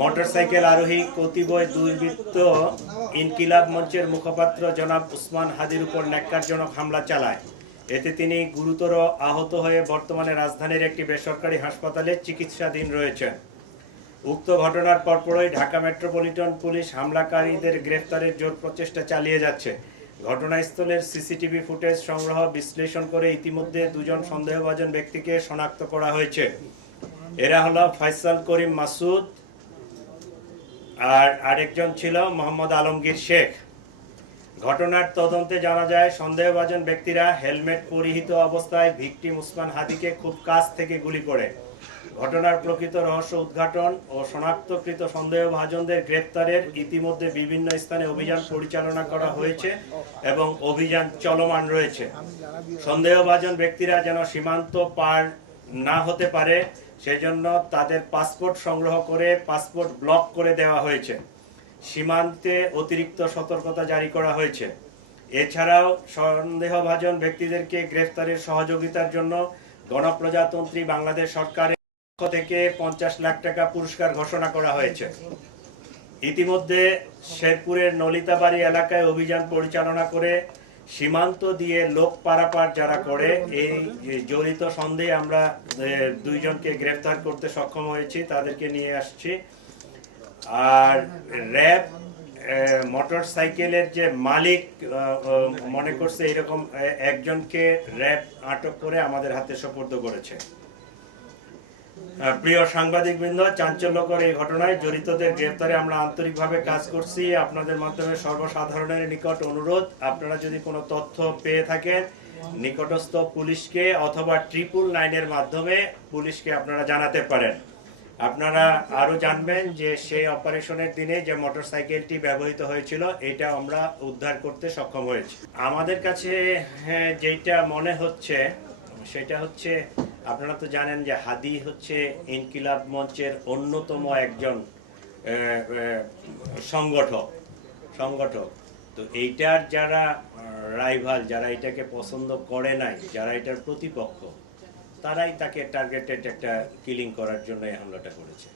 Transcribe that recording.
Motorcycle আরোহী কতিপয় দুর্বৃত্ত ইনকিলাব মঞ্চের মুখপাত্র জনাব উসমান হাদির উপর ন্যাক্কারজনক হামলা চালায়। এতে তিনি গুরুতর আহত হয়ে বর্তমানে রাজধানীর একটি বেসরকারি হাসপাতালে চিকিৎসাধীন রয়েছেন। উক্ত ঘটনার পরপরই ঢাকা মেট্রোপলিটন পুলিশ হামলাকারীদের গ্রেফতারের জোর প্রচেষ্টা চালিয়ে যাচ্ছে। ঘটনাস্থলের সিসিটিভি ফুটেজ সংগ্রহ বিশ্লেষণ করে ইতিমধ্যে দুজন সন্দেহভাজন ব্যক্তিকে শনাক্ত করা হয়েছে। এরা হলো ফয়সাল করিম মাসুদ আর আরেকজন ছিল মোহাম্মদ আলমগীর শেখ। ঘটনার তদন্তে জানা যায় সন্দেহভাজন ব্যক্তিরা হেলমেট পরিহিত অবস্থায় ভিকটিম উসমান হাদিকে খুব কাছ থেকে গুলি করে। ঘটনার প্রকৃত রহস্য উদ্ঘাটন ও শনাক্তকৃত সন্দেহভাজনদের গ্রেপ্তারের ইতিমধ্যে বিভিন্ন স্থানে অভিযান পরিচালনা করা হয়েছে এবং অভিযান চলমান রয়েছে। সন্দেহভাজন ব্যক্তিরা যেন সীমান্ত পার না হতে পারে সেজন্য তাদের পাসপোর্ট সংগ্রহ করে পাসপোর্ট ব্লক করে দেওয়া হয়েছে। সীমান্তে অতিরিক্ত সতর্কতা জারি করা হয়েছে। এছাড়াও সন্দেহভাজন ব্যক্তিদেরকে গ্রেফতারের সহযোগিতার জন্য গণপ্রজাতন্ত্রী বাংলাদেশ সরকারের পক্ষ থেকে 50 লাখ টাকা পুরস্কার ঘোষণা করা হয়েছে। ইতিমধ্যে শেরপুরের নলিতাবাড়ি এলাকায় অভিযান পরিচালনা করে সীমান্ত দিয়ে লোক পারাপার যারা করে এই জড়িত সন্দেহে আমরা দুইজনকে গ্রেফতার করতে সক্ষম হয়েছি, তাদেরকে নিয়ে আসছি। আর র্যাব মোটর সাইকেলের যে মালিক মনে করছে এরকম একজনকে র্যাব আটক করে আমাদের হাতে সোপর্দ করেছে। প্রিয় সাংবাদিকবৃন্দ, চাঞ্চল্যকর এই ঘটনায় জড়িতদের গ্রেফতারে আমরা আন্তরিকভাবে কাজ করছি। আপনাদের মাধ্যমে সর্বসাধারণের নিকট অনুরোধ, আপনারা যদি কোনো তথ্য পেয়ে থাকেন নিকটস্থ পুলিশকে অথবা 999-এর মাধ্যমে পুলিশকে আপনারা জানাতে পারেন। আপনারা আরো জানবেন যে সেই অপারেশনের দিনে যে মোটরসাইকেলটি ব্যবহৃত হয়েছিল এটা আমরা উদ্ধার করতে সক্ষম হয়েছি। আমাদের কাছে যেটা মনে হচ্ছে সেটা হচ্ছে, আপনারা তো জানেন যে হাদি হচ্ছে ইনকিলাব মঞ্চের অন্যতম একজন সংগঠক। তো এইটার যারা রাইভাল, যারা এটাকে পছন্দ করে নাই, যারা এটার প্রতিপক্ষ, তারাই তাকে টার্গেটেড একটা কিলিং করার জন্য এই হামলাটা করেছে।